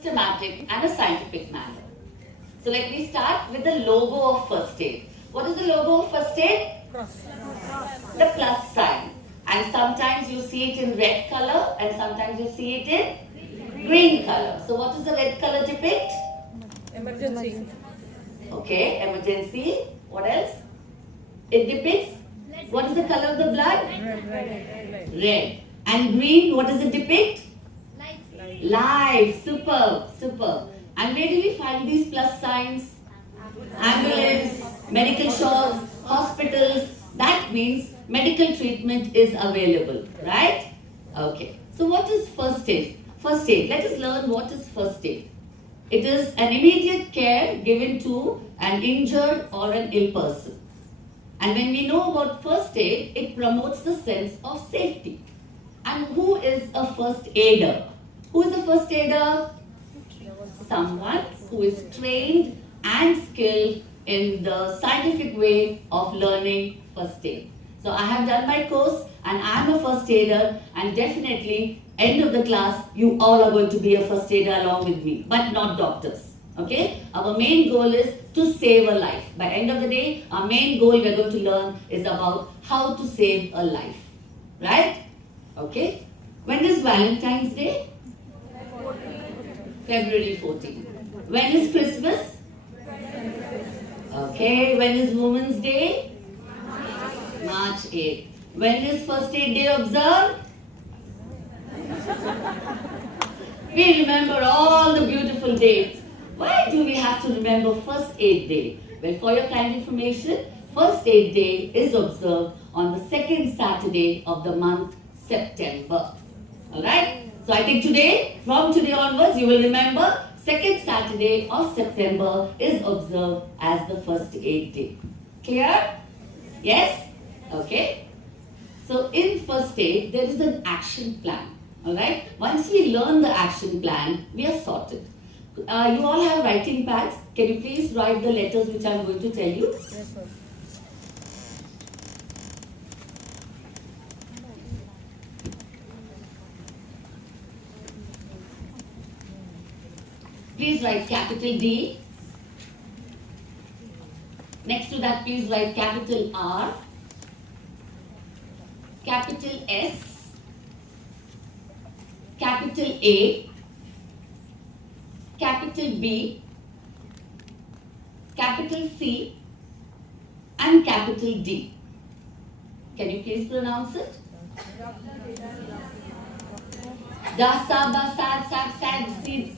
systematic and a scientific manner. So let me start with the logo of first aid. What is the logo of first aid? The plus sign. And sometimes you see it in red color and sometimes you see it in green color. So what does the red color depict? Emergency. Okay, emergency. What else? It depicts, what is the color of the blood? Red. And green, what does it depict? Life. Superb, superb. And where do we find these plus signs? Ambulance, medical shops, hospitals. That means medical treatment is available, right? Okay. So what is first aid? First aid. Let us learn what is first aid. It is an immediate care given to an injured or an ill person. And when we know about first aid, it promotes the sense of safety. And who is a first aider? Who is a first aider? Someone who is trained and skilled in the scientific way of learning first aid. So I have done my course and I am a first aider, and definitely end of the class you all are going to be a first aider along with me, but not doctors. Okay? Our main goal is to save a life. By end of the day, our main goal we are going to learn is about how to save a life. Right? Okay? When is Valentine's Day? February 14th. When is Christmas? Okay. When is Women's Day? March 8th. When is First Aid Day observed? We remember all the beautiful dates. Why do we have to remember First Aid Day? Well, for your kind information, First Aid Day is observed on the second Saturday of the month September. Alright? So I think from today onwards, you will remember second Saturday of September is observed as the First Aid Day. Clear? Yes? Okay. So in first aid, there is an action plan. Alright? Once we learn the action plan, we are sorted. You all have writing pads. Can you please write the letters which I am going to tell you? Yes, sir. Please write capital D. Next to that, please write capital R, capital S, capital A, capital B, capital C, and capital D. Can you please pronounce it? Da, sa, ba, sad, sab, sad, seeds.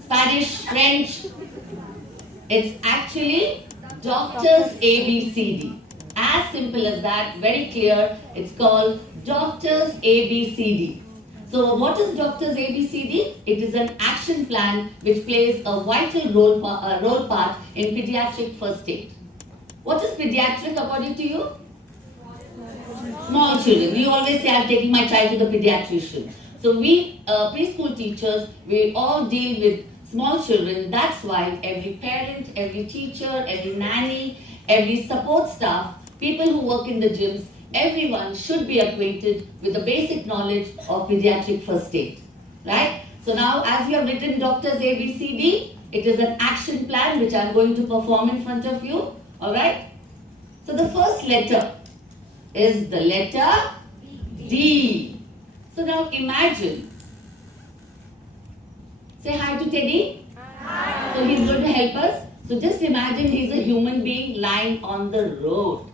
Spanish, French. It's actually doctor's ABCD. As simple as that, very clear. It's called doctor's ABCD. So what is doctor's ABCD? It is an action plan which plays a vital role part in pediatric first aid. What is pediatric according to you? Small children. We always say I'm taking my child to the pediatrician. So we preschool teachers, we all deal with small children. That's why every parent, every teacher, every nanny, every support staff, people who work in the gyms, everyone should be acquainted with the basic knowledge of pediatric first aid. Right? So now as you have written doctor's ABCD, it is an action plan which I am going to perform in front of you. Alright? So the first letter is the letter D. So now imagine. Say hi to Teddy. Hi. So he's going to help us. So just imagine he's a human being lying on the road.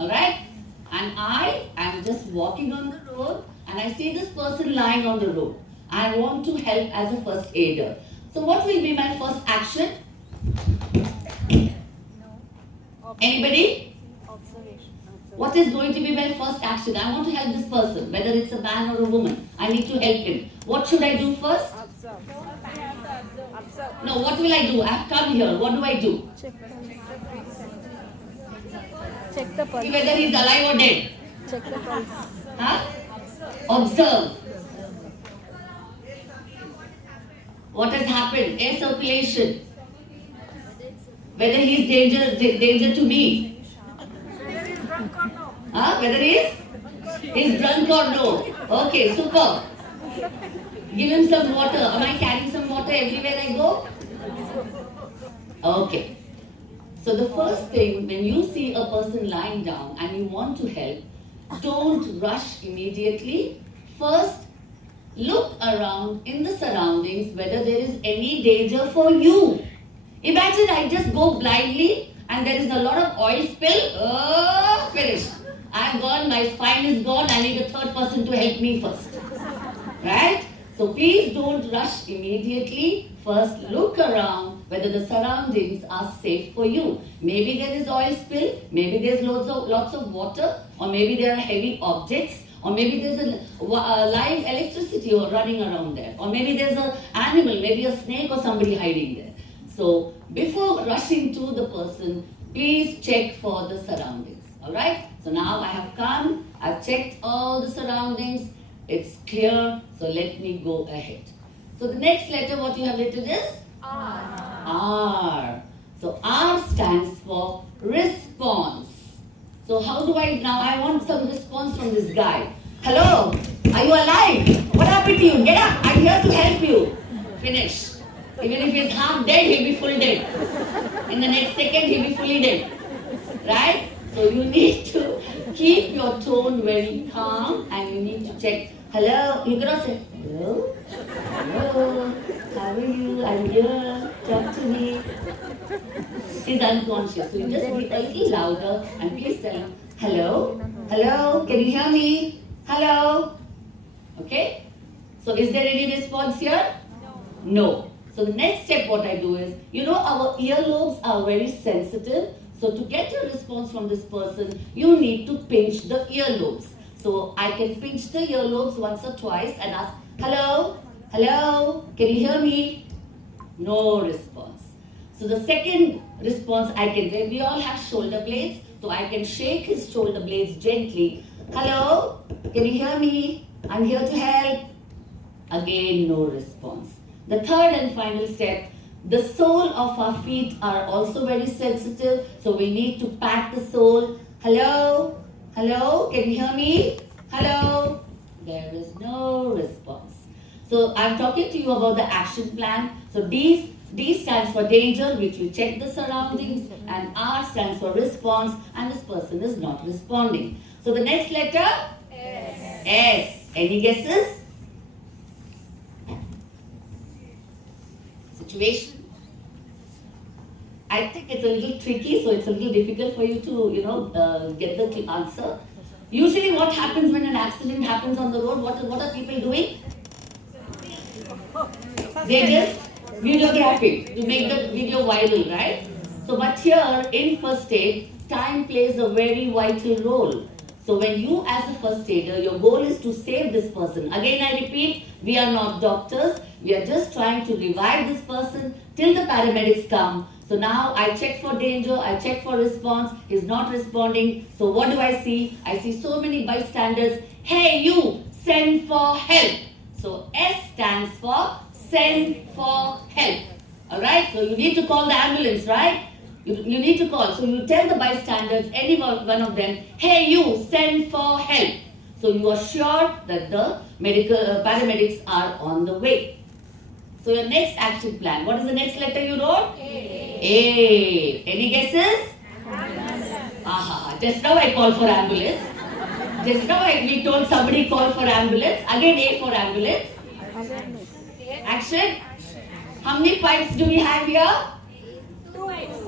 Alright? And I am just walking on the road and I see this person lying on the road. I want to help as a first aider. So what will be my first action? Anybody? What is going to be my first action? I want to help this person, whether it's a man or a woman. I need to help him. What should I do first? Observe. No, what will I do? I have come here. What do I do? Check the pulse. See whether he's alive or dead. Check the pulse. Huh? Observe. What has happened? Air circulation. Whether he is danger to me. Whether he is drunk or no. Okay, super. Give him some water. Am I carrying some water everywhere I go? Okay. So the first thing, when you see a person lying down and you want to help, don't rush immediately. First, look around in the surroundings whether there is any danger for you. Imagine I just go blindly and there is a lot of oil spill. Oh, finished. I'm gone, my spine is gone, I need a third person to help me first. Right? So please don't rush immediately. First look around whether the surroundings are safe for you. Maybe there is oil spill, maybe there's lots of water, or maybe there are heavy objects, or maybe there's a live electricity running around there, or maybe there's an animal, maybe a snake or somebody hiding there. So before rushing to the person, please check for the surroundings. Alright? So now I have come, I've checked all the surroundings, it's clear, so let me go ahead. So the next letter, what you have written is? R. R. So R stands for response. So how do I want some response from this guy. Hello, are you alive? What happened to you? Get up, I'm here to help you. Finish. Even if he's half dead, he'll be full dead. In the next second, he'll be fully dead. Right? So you need to keep your tone very calm and you need to check. Hello, you cannot say, hello, hello, how are you? I'm here, talk to me. He's unconscious. So you just be a little louder and please tell him, hello, hello, can you hear me? Hello. Okay? So is there any response here? No. So the next step what I do is, our earlobes are very sensitive. So to get a response from this person, you need to pinch the earlobes. So I can pinch the earlobes once or twice and ask, hello, hello, can you hear me? No response. So the second response I can get, we all have shoulder blades, so I can shake his shoulder blades gently. Hello, can you hear me? I'm here to help. Again, no response. The third and final step, the sole of our feet are also very sensitive, so we need to pat the sole. Hello? Hello? Can you hear me? Hello? There is no response. So I'm talking to you about the action plan. So D stands for danger, which we check the surroundings, and R stands for response, and this person is not responding. So the next letter? S. S. Any guesses? Situation. I think it's a little tricky, so it's a little difficult for you to, get the answer. Usually what happens when an accident happens on the road, what are people doing? They just videographing to make the video viral, right? So, but here in first aid, time plays a very vital role. So when you as a first aider, your goal is to save this person. Again I repeat, we are not doctors. We are just trying to revive this person till the paramedics come. So now I check for danger, I check for response, he's not responding. So what do I see? I see so many bystanders. Hey you, send for help. So S stands for send for help. Alright, so you need to call the ambulance, right? You need to call. So you tell the bystanders, any one of them, hey you, send for help. So you are sure that the paramedics are on the way. So your next action plan, what is the next letter you wrote? A. A. Any guesses? Ambulance. Aha, just now I called for ambulance. Just now we told somebody call for ambulance. Again A for ambulance. Action. How many pipes do we have here? 2 pipes.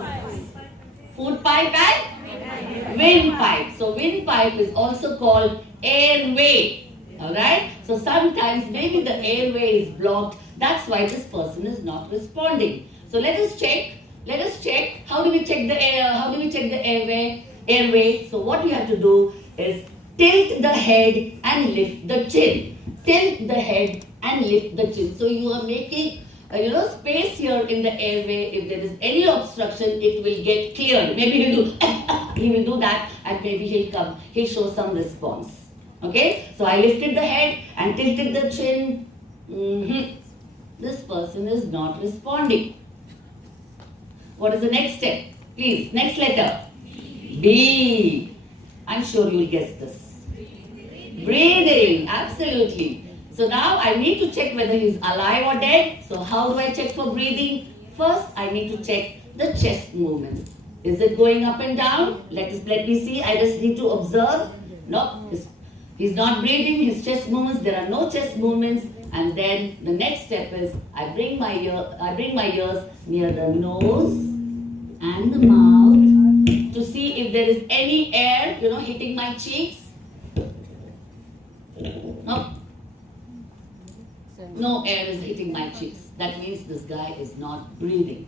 Food pipe and windpipe. So windpipe is also called airway. Alright? So sometimes maybe the airway is blocked. That's why this person is not responding. So let us check. How do we check the air? How do we check the airway? So what we have to do is tilt the head and lift the chin. Tilt the head and lift the chin. So you are making space here in the airway. If there is any obstruction, it will get cleared. Maybe he will do that, and maybe he'll show some response. Okay? So I lifted the head and tilted the chin. This person is not responding. What is the next step? Please, next letter. B. I'm sure you'll guess this. Breathing, absolutely. So now I need to check whether he's alive or dead. So how do I check for breathing? First, I need to check the chest movements. Is it going up and down? Let me see. I just need to observe. No, he's not breathing. His chest movements. There are no chest movements. And then the next step is I bring my ears near the nose and the mouth to see if there is any air, hitting my cheeks. No. No air is hitting my cheeks. That means this guy is not breathing.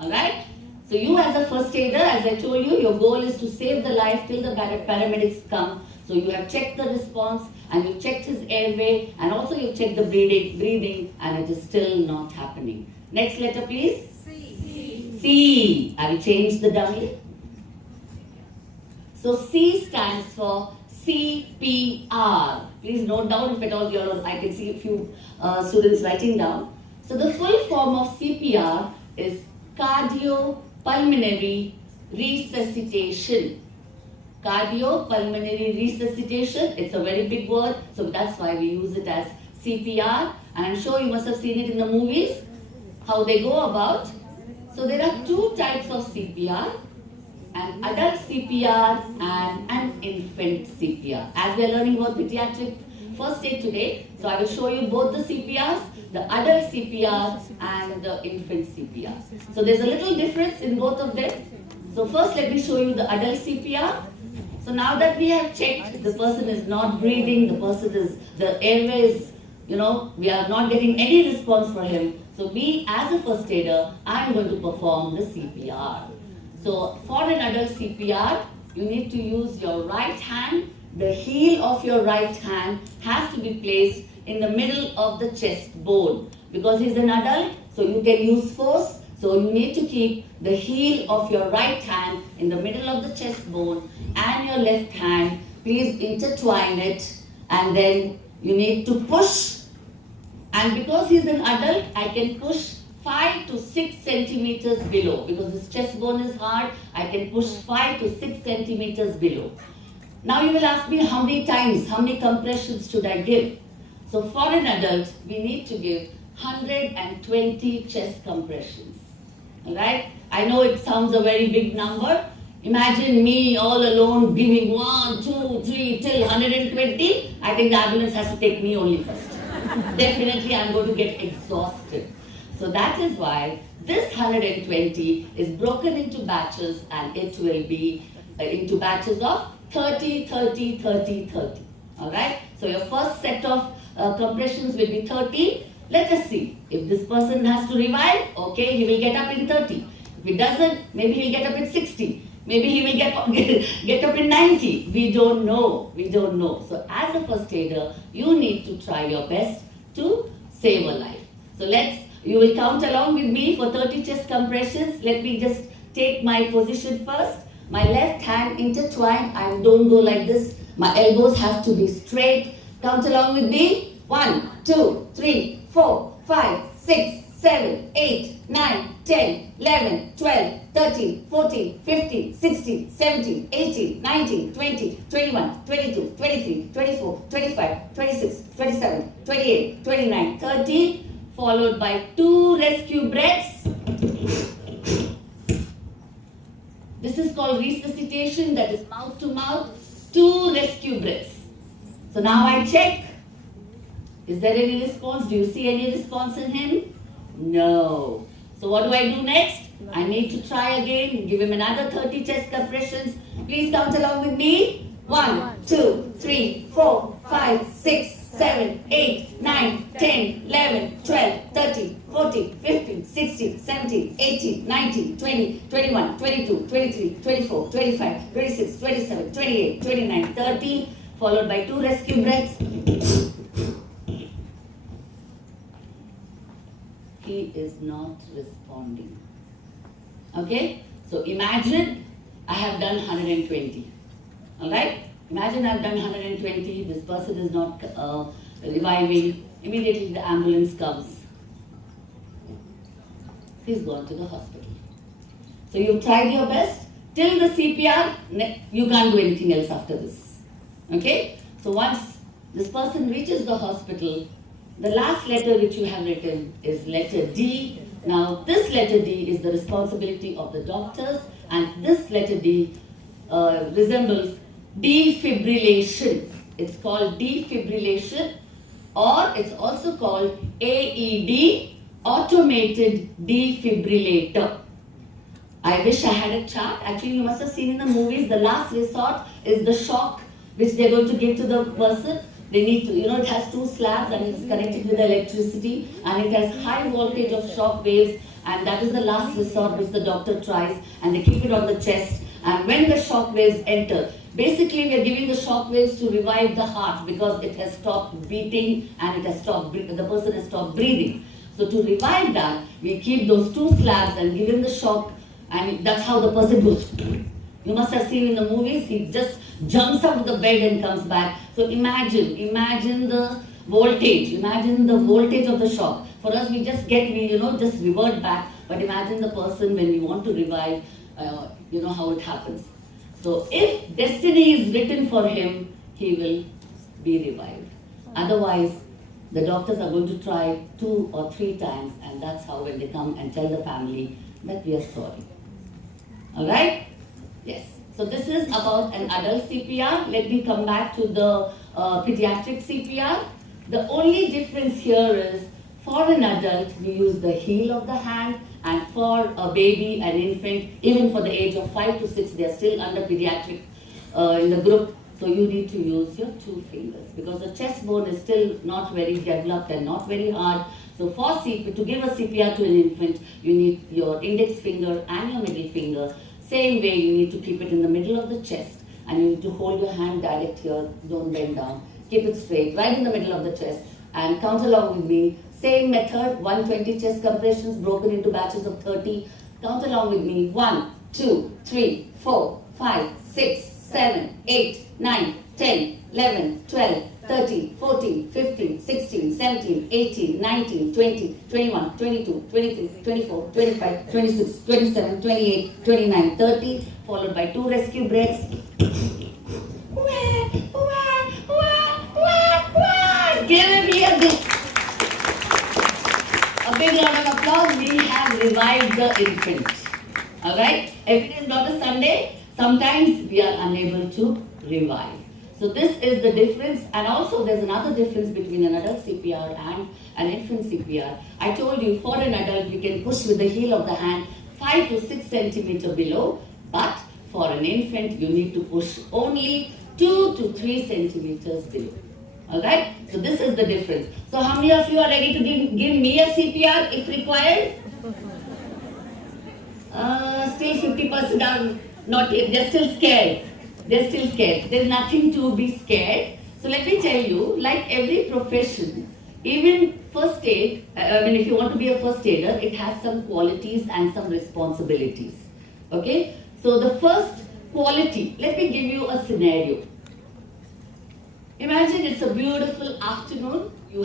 Alright? So you as a first aider, as I told you, your goal is to save the life till the paramedics come. So you have checked the response and you checked his airway and also you checked the breathing and it is still not happening. Next letter please. C. C. I will change the dummy. So C stands for CPR. Please note down if at all I can see a few students writing down. So the full form of CPR is cardiopulmonary resuscitation. Cardiopulmonary resuscitation, it's a very big word, so that's why we use it as CPR. And I'm sure you must have seen it in the movies, how they go about. So there are two types of CPR, an adult CPR and an infant CPR. As we are learning about pediatric first aid today, so I will show you both the CPRs, the adult CPR and the infant CPR. So there's a little difference in both of them. So first let me show you the adult CPR. So now that we have checked, the person is not breathing, the airway is, we are not getting any response for him. So me as a first aider, I'm going to perform the CPR. So for an adult CPR, you need to use your right hand. The heel of your right hand has to be placed in the middle of the chest bone. Because he's an adult, so you can use force. So you need to keep the heel of your right hand in the middle of the chest bone and your left hand. Please intertwine it and then you need to push. And because he's an adult, I can push 5 to 6 centimeters below. Because his chest bone is hard, I can push 5 to 6 centimeters below. Now you will ask me how many times, how many compressions should I give? So for an adult, we need to give 120 chest compressions. Alright? I know it sounds a very big number. Imagine me all alone giving 1, 2, 3 till 120. I think the ambulance has to take me only first. Definitely I'm going to get exhausted. So that is why this 120 is broken into batches and it will be into batches of 30, 30, 30, 30. Alright? So your first set of compressions will be 30. Let us see. If this person has to revive, okay, he will get up in 30. If he doesn't, maybe he'll get up in 60. Maybe he will get up in 90. We don't know. We don't know. So as a first aider, you need to try your best to save a life. So you will count along with me for 30 chest compressions. Let me just take my position first. My left hand intertwined and don't go like this. My elbows have to be straight. Count along with me. 1, 2, 3, 4, 5, 6, 7, 8, 9, 10, 11, 12, 13, 14, 15, 16, 17, 18, 19, 20, 21, 22, 23, 24, 25, 26, 27, 28, 29, 30, followed by 2 rescue breaths. This is called resuscitation, that is mouth to mouth, 2 rescue breaths. So now I check. Is there any response? Do you see any response in him? No. So what do I do next? I need to try again. Give him another 30 chest compressions. Please count along with me. 1, 2, 3, 4, 5, 6, 7, 8, 9, 10, 11, 12, 13, 14, 15, 16, 17, 18, 19, 20, 21, 22, 23, 24, 25, 26, 27, 28, 29, 30, followed by 2 rescue breaths. He is not responding. Okay? So imagine I have done 120. Alright? Imagine I've done 120, this person is not reviving. Immediately the ambulance comes. He's gone to the hospital. So you've tried your best. Till the CPR, you can't do anything else after this. Okay? So once this person reaches the hospital. The last letter which you have written is letter D. Now this letter D is the responsibility of the doctors, and this letter D resembles defibrillation. It's called defibrillation, or it's also called AED, automated defibrillator. I wish I had a chart. Actually, you must have seen in the movies, the last resort is the shock which they're going to give to the person. They need to, it has two slabs and it's connected with electricity, and it has high voltage of shock waves, and that is the last resort which the doctor tries, and they keep it on the chest. And when the shock waves enter, basically we are giving the shock waves to revive the heart because it has stopped beating and it has stopped, the person has stopped breathing. So to revive that, we keep those two slabs and give him the shock, and that's how the person goes. You must have seen in the movies, he just jumps out of the bed and comes back. So imagine the voltage, of the shock. For us, we just revert back. But imagine the person when we want to revive, how it happens. So if destiny is written for him, he will be revived. Otherwise, the doctors are going to try 2 or 3 times, and that's how when they come and tell the family that we are sorry. Alright? Yes. So this is about an adult CPR. Let me come back to the pediatric CPR. The only difference here is for an adult, we use the heel of the hand, and for a baby, an infant, even for the age of 5 to 6, they are still under pediatric in the group. So you need to use your 2 fingers because the chest bone is still not very developed and not very hard. So to give a CPR to an infant, you need your index finger and your middle finger. Same way, you need to keep it in the middle of the chest, and you need to hold your hand direct here, don't bend down. Keep it straight, right in the middle of the chest, and count along with me. Same method, 120 chest compressions broken into batches of 30. Count along with me. 1, 2, 3, 4, 5, 6, 7, 8, 9, 10, 11, 12, 13, 14, 15, 16, 17, 18, 19, 20, 21, 22, 23, 24, 25, 26, 27, 28, 29, 30, followed by 2 rescue breaths. Give me a big round of applause. We have revived the infant. Alright? If it is not a Sunday, sometimes we are unable to revive. So this is the difference, and also there's another difference between an adult CPR and an infant CPR. I told you for an adult we can push with the heel of the hand 5 to 6 centimeters below, but for an infant you need to push only 2 to 3 centimeters below. Alright? So this is the difference. So how many of you are ready to give me a CPR if required? Still 50% are not yet, they're still scared. There's nothing to be scared. So let me tell you, like every profession, even first aid, if you want to be a first aider, it has some qualities and some responsibilities. Okay? So the first quality, let me give you a scenario. Imagine it's a beautiful afternoon. You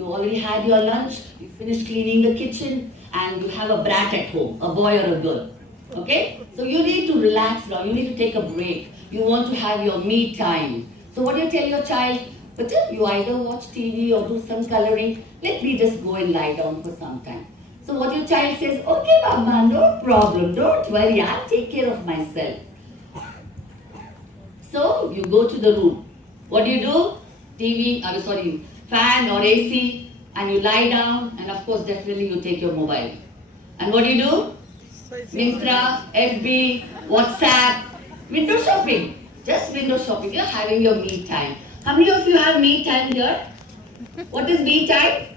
already had your lunch, you finished cleaning the kitchen, and you have a brat at home, a boy or a girl. Okay? So you need to relax now, you need to take a break. You want to have your me time. So what do you tell your child? But you either watch TV or do some coloring. Let me just go and lie down for some time. So what your child says, okay Mama, no problem, don't worry, I'll take care of myself. So you go to the room. What do? Fan or AC, and you lie down, and of course definitely you take your mobile. And what do? Myntra, FB, WhatsApp, window shopping. Just window shopping. You're having your me time. How many of you have me time here? What is me time?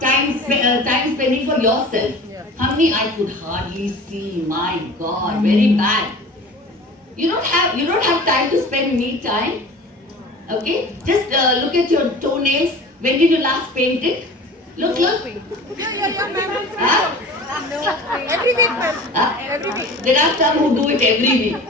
Time spending for yourself. How many? I could hardly see. My God, very bad. You don't have time to spend me time. Okay? Just look at your toenails. When did you last paint it? Look. Huh? Every week, ma'am. Every week. There are some who do it every week.